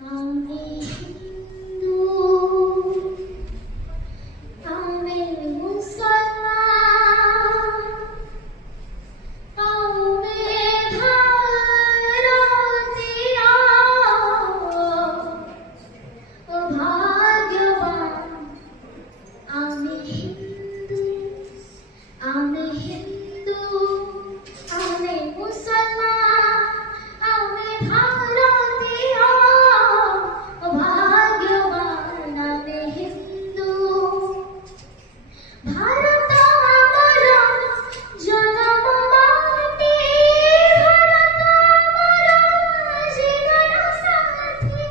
আমি হিন্দু, আমি মুসলমান, আমি ভারতীয়, ভাগ্যবান। আমি হিন্দু, আমি হিন্দু, আমি মুসলমান, আমি ভারতীয়, ভাগ্যবান। আমি হিন্দু। ভারত আমার জন্মমাটি, ভারত আমার জীবন সাথী,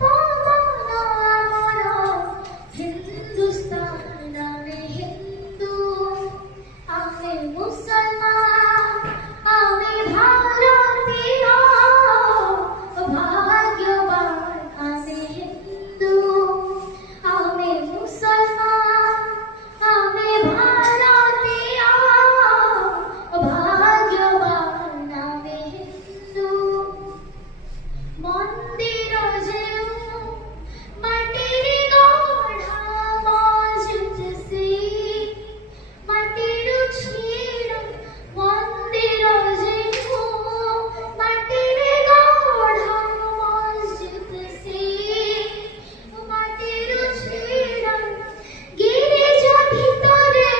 পবন আমার হিন্দুস্তান। আমি হিন্দু, আমি মুসলমান, আমি ভারতীয়, ভাগ্যবান। আমি হিন্দু, আমি মুসলমান, আমি ভারতীয়, ভাগ্যবান। আমি হিন্দু। মন্দির যেন মাটির গড়া, মসজিদ সেই মাটির ছিল। মন্দির যেন মাটির গড়া, মসজিদ সেই মাটির ছিল। গিরিজা ভিতরে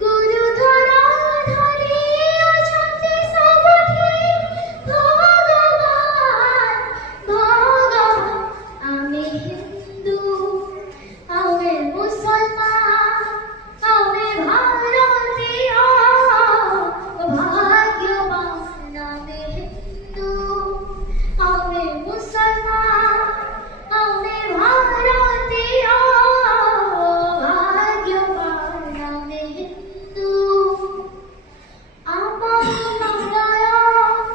গুরু ধরা ধরি অଛନ୍ତି সবঠি ভগবান, ভগবান। আমি হিন্দু, আমি মুসলমান, আমি ভারতীয়, ভাগ্যবান। আমি হিন্দু, আমি মুসলমান, আমি ভারতীয়, ভাগ্যবান। আমি হিন্দু। আমার নারায়ণ,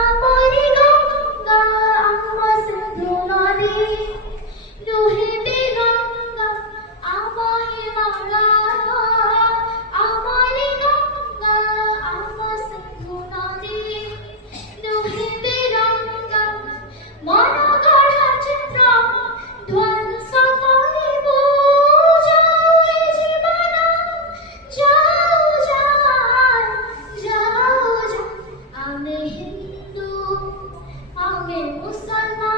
আমার গঙ্গা, আমার সিন্ধু নদী, নহিবে গঙ্গা, আমার হিমালয়। আমার গঙ্গা, আমার সিন্ধু নদী, নহিবে গঙ্গা। মন গড়া চিত্র ধ্বংস করিব, যাও এই জীবন, যাও যাই, যাও যাই। আমি হিন্দু, আমি মুসলমান।